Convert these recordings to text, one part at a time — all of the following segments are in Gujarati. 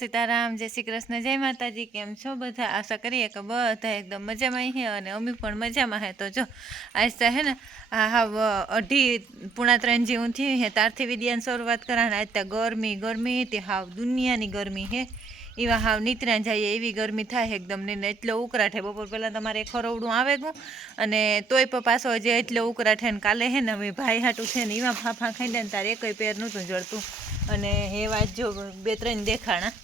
સીતારામ, જય શ્રી કૃષ્ણ, જય માતાજી, કેમ છો બધા? આશા કરીએ કે બધા એકદમ મજામાં હે અને અમે પણ મજામાં હે. તો જો, આજ હે ને, આ હાવ અઢી પૂણા ત્રણ જેવું થયું હે. તારથી વિદ્યાની શરૂઆત કરાને આજ તો ગરમી ગરમી તે હાવ દુનિયાની ગરમી હે. એવા હાવ નીતરા જઈએ એવી ગરમી થાય એકદમ. ને એટલો ઉકળાટ બપોર પહેલાં તમારે ખરોવડું આવે ગયું અને તોય પણ પાછો જે એટલો ઉકરાઠે ને કાલે હે ને હવે ભાઈ હાટું છે ને, એવા ફાંફા ખાઈ દે ને, તારે એકય પેર નહોતું જળતું અને એ વાત જો બે ત્રણ દેખાણા.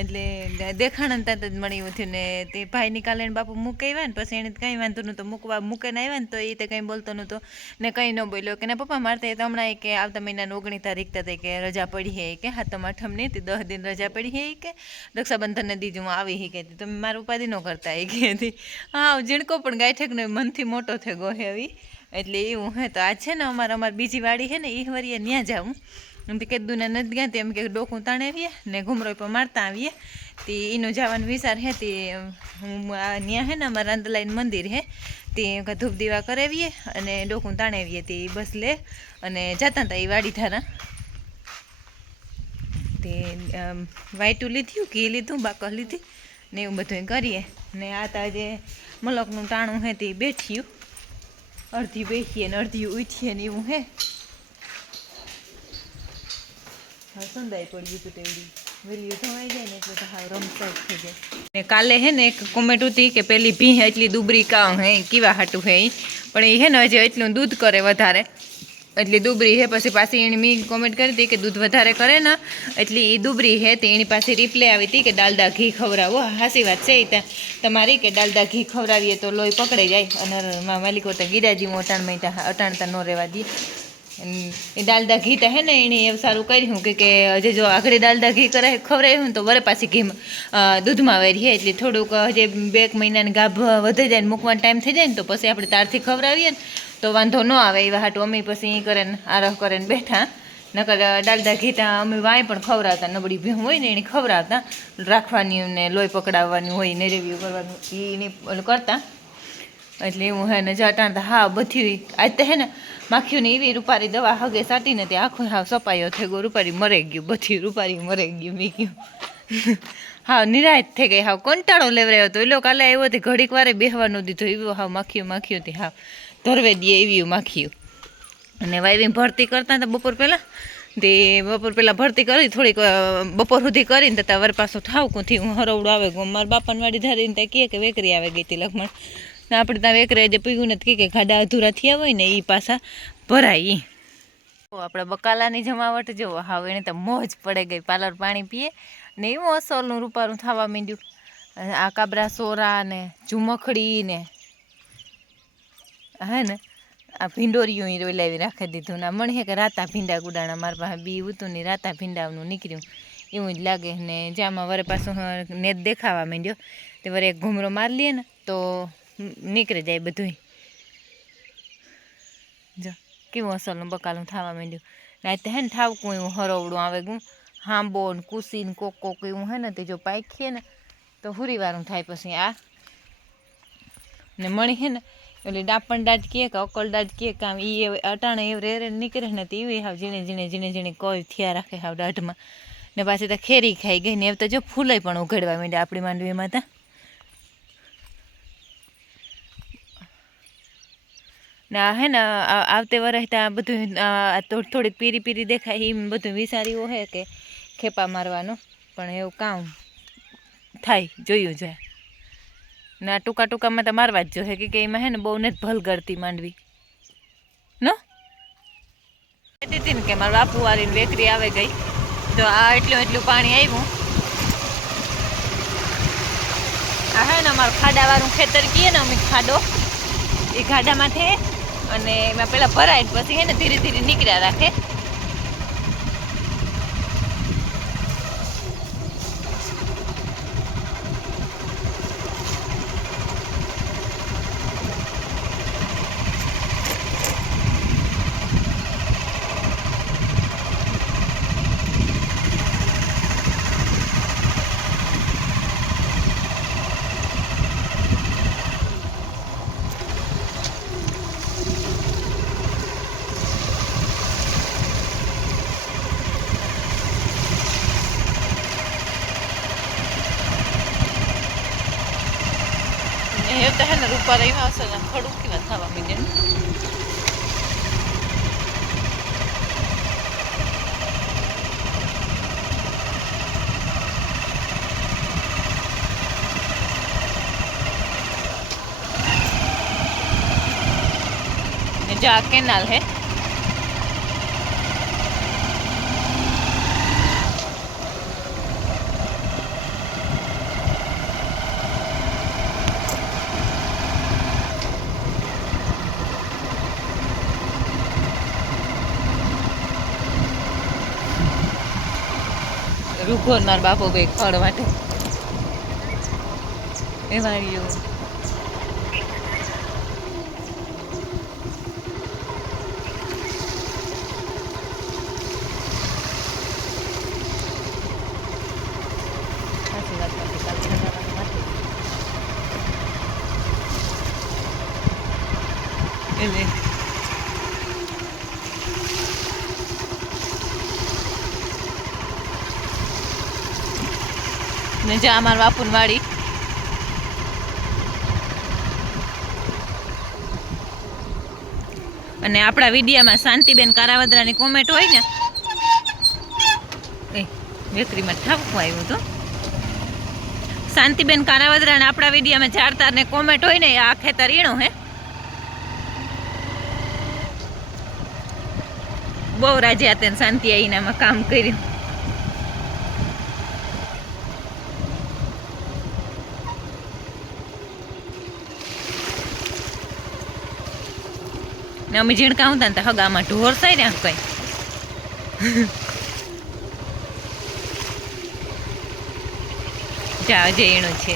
એટલે દેખાણ ને જ મળી થયું ને તે ભાઈ નીકાળે ને બાપુ મૂકે આવ્યા ને પછી એને કંઈ વાંધો નહોતો, મૂકવા, મૂકે ને આવ્યા ને તો એ તે કંઈ બોલતો નહોતો ને કંઈ ન બોલ્યો કે ને પપ્પા મારે તો એ તો હમણાં કે આવતા મહિનાની ઓગણીસ તારીખ તે કે રજા પડી હે કે હાથમ આઠમની તે દસ દિન રજા પડી હે કે, રક્ષાબંધનને દીજું હું આવી હી કે તમે મારું ઉપાધિ ન કરતા એ કે હા જીણકો પણ ગાયઠકનો મનથી મોટો હે એવી એટલે એવું હે તો આજ છે ને અમારે, અમારી બીજી વાડી છે ને એ વરીએ ત્યાં જાઉં. એમ કે દુને નથી ગયા તેમ કે ડોકું તાણે આવીએ ને ઘુમરો પણ મારતા આવીએ. તે એનો જવાનો વિચાર હે, તે ત્યાં હે ને અમારા રાંદલાઈન મંદિર હે, તે ધૂપ દીવા કરાવીએ અને ડોકું તાણાવીએ તે બસ લે અને જતા હતા એ વાડી ધારા. તે વાઈટું લીધું, ઘી લીધું બાકસ લીધી ને એવું બધું કરીએ. ને આ તા જે મલકનું ટાણું હે તે બેઠ્યું. અડધી બેઠીએ ને અડધી ઉઠીએ ને એવું હે. હા પડ્યું હતું તેવડી. વેલી ધોવાઈ જાય ને એટલે તો હાવ રમતા જ થઈ જાય. ને કાલે હે ને એક કોમેન્ટ હતી કે પેલી ભી એટલી દુબરી કાં હે, કેવા હાટું હે પણ એ હે ને હજી એટલું દૂધ કરે વધારે. એટલી દુબરી હે, પછી પાછી એણે મેં કોમેન્ટ કરી હતી કે દૂધ વધારે કરે ને, એટલી એ દુબરી હે, તે એની પાસે રિપ્લે આવી હતી કે ડાલડા ઘી ખવડાવો. હાસી વાત છે એ તમારી કે ડાલડા ઘી ખવડાવીએ તો લોહી પકડાઈ જાય. અને માલિકો તો ગીરાજી અટાણમાં મહિતા અટાણતા ન રહેવા દે. એ દાલદા ઘી તો હે ને એણે એવું સારું કર્યું કે કે હજે જો આગળ દાલદા ઘી કરે ખવડાવ્યું ને તો વરે પાછી ઘી દૂધમાં વેરીએ. એટલે થોડુંક હજે બે એક મહિનાની ગાભ વધી જાય ને મૂકવાનો ટાઈમ થઈ જાય ને તો પછી આપણે તારથી ખવડાવીએ ને તો વાંધો ન આવે એવા હાટું. અમે પછી એ કરે ને આરહ કરે ને બેઠા. નકર દાલદા ઘી ત્યાં અમે વાય પણ ખવડાવતા. નબળી ભીમ હોય ને એને ખવડાવતા. રાખવાની ને લોહી પકડાવવાની હોય ને રેવ્યુ કરવાનું. એને કરતા. એટલે એવું હે ને જટાણ તો હા બધી આજ તો હે ને માખીઓને એવી રૂપારી દવા હગે સાટીને તે આખો હાવ સપાયો થઈ ગયો રૂપારી મરે ગયું, બધી રૂપારી મરે ગયું મી ગયું હા નિરાશ થઈ ગઈ, હાવ કંટાળો લેવરાયો હતો એ લોકો કાલે આવ્યો તે ઘડીક વારે બેહવાનું દીધું એવું હાવ માખીઓ માખીઓ હતી હાવ ધરવે દે એવી માખીઓ. અને વાયવી ભરતી કરતા હતા બપોર પહેલાં. તે બપોર પહેલાં ભરતી કરી, થોડીક બપોર સુધી કરીને તો વર પાછું ઠાવકુંથી હું હરવડું આવે ગયું મારા બાપાને વાડી ધારીને તે કહે કે વેકરી આવે ગઈ હતી લખમણ. ને આપણે ત્યાં વેકરે જે પીવું નથી કે ખાડા અધૂરા થયા હોય ને એ પાછા ભરાય આપણે બકાલાની જમાવટ જો હાવ એને તો મોજ પડે ગઈ. પાર્લર પાણી પીએ ને એવું અસલનું રૂપારું થવા માંડ્યું. આ કાબરા સોરા ને ઝુમખડી ને હે ને, આ ભીંડોરિયું એ રોલાવી રાખી દીધું ના હે કે રાતા ભીંડા ગુડાણા મારા પાસે બી ઉતું ને રાતા ભીંડાનું નીકળ્યું. એવું જ લાગે ને જામાં વરે પાછું નેત દેખાવા માંડ્યો. તે વરે એક ઘૂમરો મારી લઈએ ને તો નીકળી જાય બધુંય. જો, કેવું અસલનું બકાલું થવા માંડ્યું. ના હે ને ઠાવકું એવું હરવડું આવે ગું હાંબો ને કુસી ને કોક કોક એવું હે ને, તે જો પાખીએ ને, તો હુરીવારું થાય પછી આ. ને મણી હે ને એટલે ડાપણ દાટ કે, અકલ દાટ કે, આમ એ અટાણે એવું રે રે નીકળે ને, તો એવી હાવ ઝીણે ઝીણે ઝીણે ઝીણે કોઈ થયા રાખે હાવ દાઢમાં. ને પાછી તો ખેરી ખાઈ ગઈ ને એમ તો જો ફૂલે પણ ઉઘડવા માંડ્યા આપણી માંડવીમાં તા. ને હે ને આવતે વરસ ત્યાં બધું થોડીક પીરી પીરી દેખાય એમ બધું વિચાર્યું હે કે ખેપા મારવાનું. પણ એવું કામ થાય, જોયું જાય. ને આ ટૂંકા ટૂંકામાં તો મારવા જ જોઈએ કે એમાં હે ને બહુ ને ભલ કરતી માંડવી. નો? કહેતી હતી ને કે મારા બાપુ વાળીને વેકરી આવે ગઈ. તો આ એટલું એટલું પાણી આવ્યું આ હે ને અમારું ખાડાવાળું ખેતર કહીએ ને અમે ખાડો, એ ખાડામાંથી અને એમાં પેલા ભરાય પછી હે ને ધીરે ધીરે નીકળ્યા રાખે. રૂપાર એમાં અસર થોડું કેવા થવા મીડે जा केनाल है રૂખો માર બાપો બે ખડ માટે. એ વાળીઓ એટલે ને જા અમાર બાપુન અને આપણા વિડીયામાં શાંતિબેન કારાવદરાની કોમેન્ટ હોય ને, એ બેકરીમાં ઠાપકું આવ્યું હતું શાંતિબેન કારાવદરાને આપણા વિડીયામાં ઝાડતારને કોમેન્ટ હોય ને આ ખેતર ઈણો હે. બહુ રાજી હતા શાંતિ આવીને કામ કર્યું. ને અમે ઝીણકા હતા ને હગામાં ઢોર થાય ને કઈ. જા એનું છે.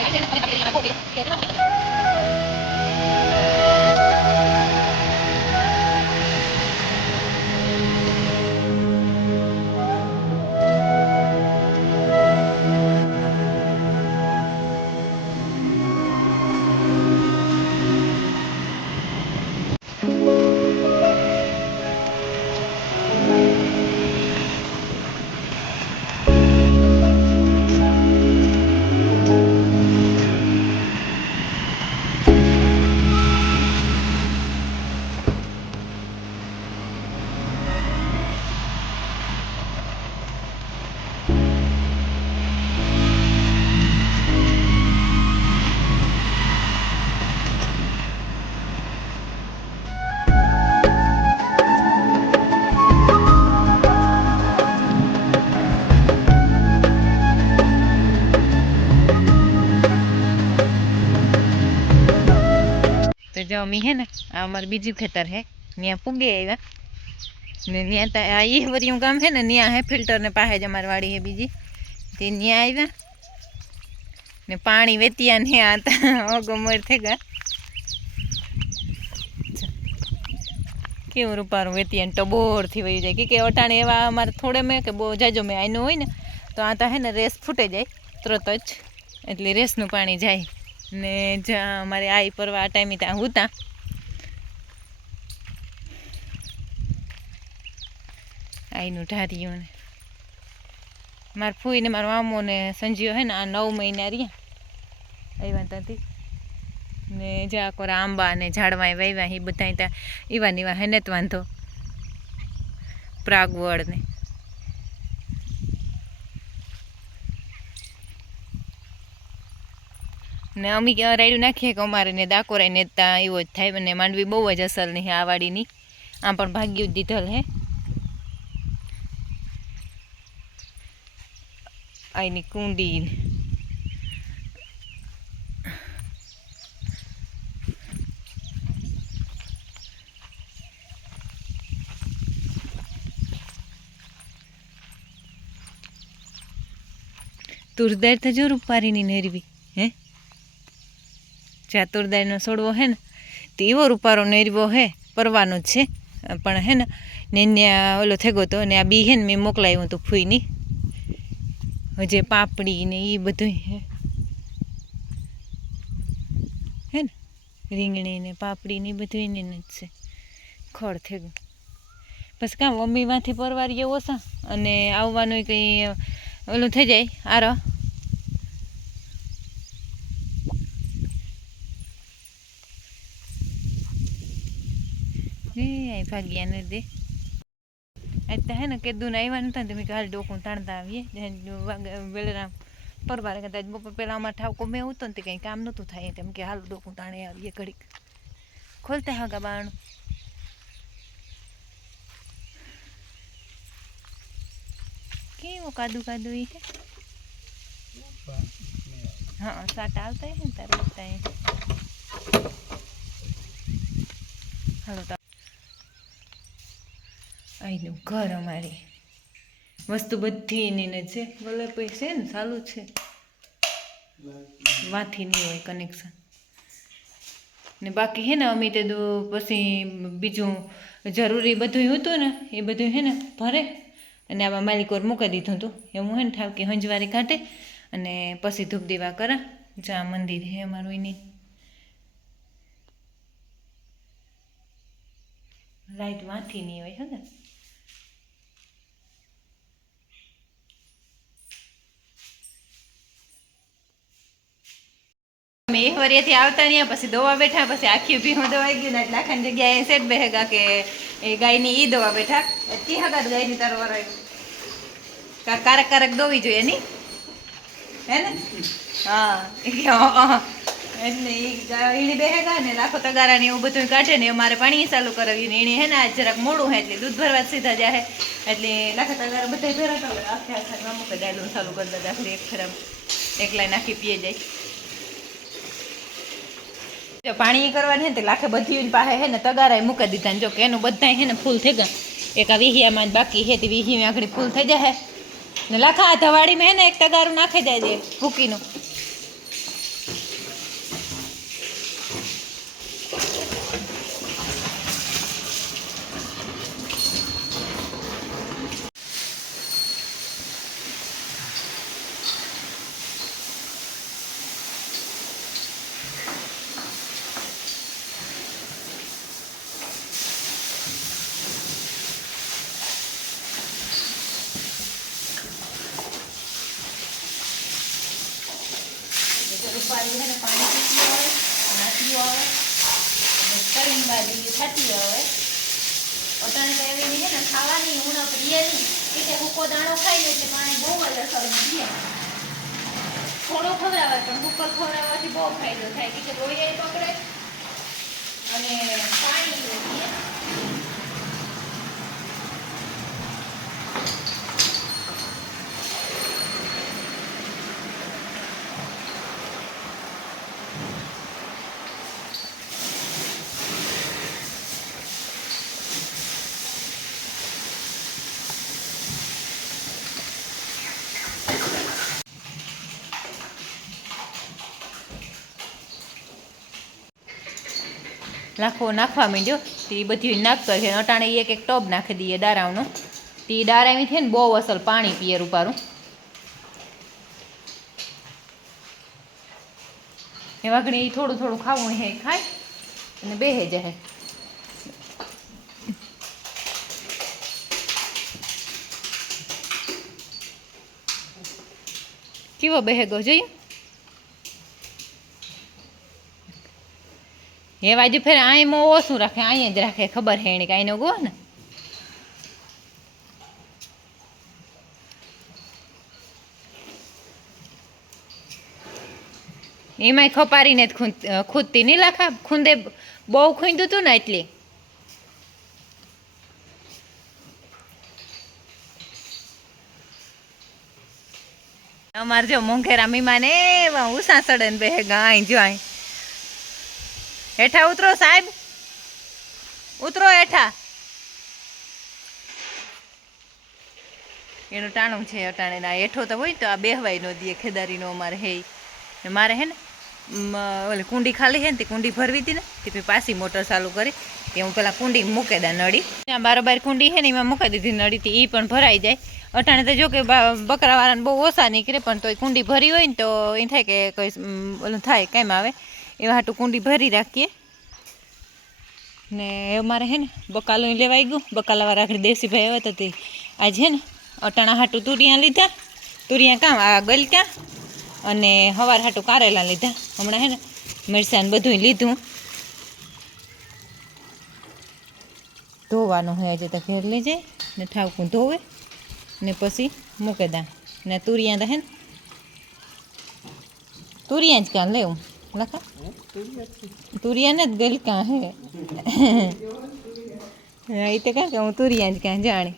やこびっつけろ。જો અમે હે ને આ અમારું બીજું ખેતર હે ત્યાં પૂગે આવ્યા ને ત્યાં તા આ ઈ વરિયું ગામ હે ને ત્યાં હે ફિલ્ટર ને પાસે જ અમારી વાડી હે બીજી તે ત્યાં આવ્યા ને પાણી વેતિયા ને આ તા ઓગમર થઈ ગયા કેવું રૂપારું વેતિયા ટબોરથી વહી જાય કે કે અટાણે એવા અમારે થોડે મેં કે બહુ જાજો મેં આઈનું હોય ને તો આ તા હે ને રેસ ફૂટે જાય તરત જ એટલે રેસનું પાણી જાય ને જ્યાં અમારે આઈ પરવા આ ટાઈમે ત્યાં હતા આઈનું ઢાર્યું ને. મારા ફૂઈ ને મારા મામો ને સંજીવ હે ને, આ નવ મહિના રહ્યા. આવ્યા ત્યાંથી. ને જ્યાં કોર આંબા ને ઝાડવા વાવ્યા એ બધા ત્યાં. એવા ને એવા હેને જ વાંધો. પ્રાગવડ ને. ને અમે રાયડું નાખીએ કે અમારે ને દાકોરાઈ ને ત્યાં એવો જ થાય અને માંડવી બહુ જ અસર નહીં આ વાડીની આમ પણ ભાગ્યું જ દીધેલ હે. આઈની કુંડી તુરદાર તો જો રૂપારીની નેરવી, હે? જ્યાં સોડવો હે ને તો એવો રૂપારો નેરવો હે, પરવાનો જ છે. પણ હે ને ને ત્યાં ઓલો થઈ ગયો હતો ને આ બી હે ને મેં મોકલાવ્યું હતું ફૂઈની. હજે પાપડી ને એ બધું હે. હે ને રીંગણી ને પાપડી ને એ બધું એને જ છે. ખોળ થઈ ગયું પછી કામ, મમ્મીમાંથી પરવારીએ ઓછા અને આવવાનું કંઈ ઓલું થઈ જાય, આરો. એ ભાગ્યા ને દે એટલે હે ને કીધું ને આવ્યા નતા ને તમે હાલ ડોકું તાણતા આવીએ. વેલેરામ પરવારે કદાચ બપોર પહેલાં અમારે ઠાવકો મેં ઉતો ને તે કંઈ કામ નહોતું થાય. તેમ કે હાલ ડોકું તાણે આવીએ ઘડીક. ખોલતા હાગા બાણું. કેવો કાદુ કાદુ એ હા સાટા આવતા હે ને તારે ઉઠતા હે હાલો તો અહીંનું ઘર અમારી. વસ્તુ બધી એની છે. ભલે પૈસે ને સારું છે. વાથી નહીં હોય કનેક્શન ને બાકી હે ને, અમે તે પછી બીજું જરૂરી બધું હતું ને, એ બધું હે ને, ભરે. અને આવા માલિકોર મૂકી દીધું હતું. એવું હે ને, ઠાવકી હંજવારી કાઢે અને પછી ધૂપ દીવા કરા. જ્યાં મંદિર હે અમારું એની. લાઈટ વાંથી નહીં હોય, હે ને. અમે એક વરિયાથી આવતા નહીં પછી દવા બેઠા, પછી આખી ભીહું દવાઈ ગયું ને એટલે આખાની જગ્યાએ સેટ બેહેગા કે એ ગાયની ઈ દવા બેઠા. કી હગા ગાયની તારો વરાય કારક કારક દોવી જોઈએ ની? હે ને? હા. એટલે ઈણી બેહેગા ને લાખો તગારા ને એવું બધું કાઢે ને મારે પાણી ચાલુ કરાવ્યું ને એણે હે ને આજ જરાક મોડું હે એટલે દૂધ ભરવા સીધા જાહે. એટલે લાખો તગારા બધા ભેરા આખે આખા અમુક ડાયલું ચાલુ કરી દેતા એક ફેરા એકલા નાખી પીએ જાય. જો પાણી કરવા ને તે લાખે બધી પાસે હે ને તગારા મૂકી દીધા ને જો કે એનું બધા હે ને ફૂલ થઈ ગયા. એક આ વિહિયામાં બાકી હે, તે વિહિમાં આગળ ફૂલ થઈ જાય ને લાખા આ ધવાડીમાં હે ને એક તગારું નાખી જાય છે ભૂકીનું રૂપારી હે ને પાણી પીતી આવે નાચીઓ આવે કરીને બાજુ થતી હવે. અટાણે તો એવી નહીં, ને ખાવાની ઉણપ રીએ નહીં. એટલે ભૂકો દાણો ખાઈ લે એટલે પાણી બહુ જ અસર પીએ થોડો ખવડાવે, પણ ભૂકો ખવડાવવાથી બહુ ફાયદો થાય. કે રોઈએ પકડે અને પાણી પીએ લાખો નાખવા માંડ્યો તે બધી નાખતો છે અટાણે એક એક ટબ નાખી દઈએ ડારાવનો તે ઈ ડારાવી છે ને, બહુ અસલ પાણી પીએ રૂપારું એ વાગણી ઈ થોડું થોડું ખાવું હે, ખાય અને બેહે જાય. કેવો બેહેગો જોઈએ એ બાજુ ફેર આઈમાં ઓછું રાખે અહીંયા જ રાખે, ખબર હે એને કાંઈ ગો ને. એમાંય ખપારીને જ ખૂંદ ખૂદતી નહીં લાખા ખૂંદે બહુ ખૂંદ્યું હતું ને એટલી. અમારે જો મોંઘેરા મીમાને એવા ઉષા સડે ને બે ગાય જો અહીં હેઠા ઉતરો સાહેબ. ઉતરો હેઠા. એનું ટાણું છે અટાણે. ના હેઠો તો હોય તો આ બેહવાય નો દે, ખેદારીનો અમારે હે. ને મારે હે ને ઓલે કુંડી ખાલી હે ને તે કુંડી ભરવી હતી ને, તે પછી પાછી મોટર ચાલુ કરી, તે હું પેલા કુંડી મૂકે દા નળી. ત્યાં બારોબાર કુંડી હે ને એમાં મૂકી દીધી નળી થી એ પણ ભરાઈ જાય. અટાણે તો જો કે બકરાવાળાને બહુ ઓછા નીકળે, પણ તોય કુંડી ભરી હોય ને તો એ થાય કે કોઈ ઓલું થાય કેમ આવે. એવા હાટું કુંડી ભરી રાખીએ. ને અમારે હે ને બકાલું લેવાઈ ગયું. બકાલાવાળા આખડી દેશી ભાઈ આવ્યા હતા આજે ને અટાણા હાટું તુરિયા લીધા. તુરિયા કામ આ ગલકા અને હવાર હાટું કારેલા લીધા. હમણાં હે ને મિરસાન બધું લીધું. ધોવાનું હોય આજે તો ઘેર લઈ જાય. ને ઠાવકું ધોવે. ને પછી મૂકે દા ને તુરિયા હે ને તુરિયા જ કાં લેવું? લખા. તુરિયા ને જ ગલકા હે? એ તો કાં કે હું તુરિયા જ કાં જાણે.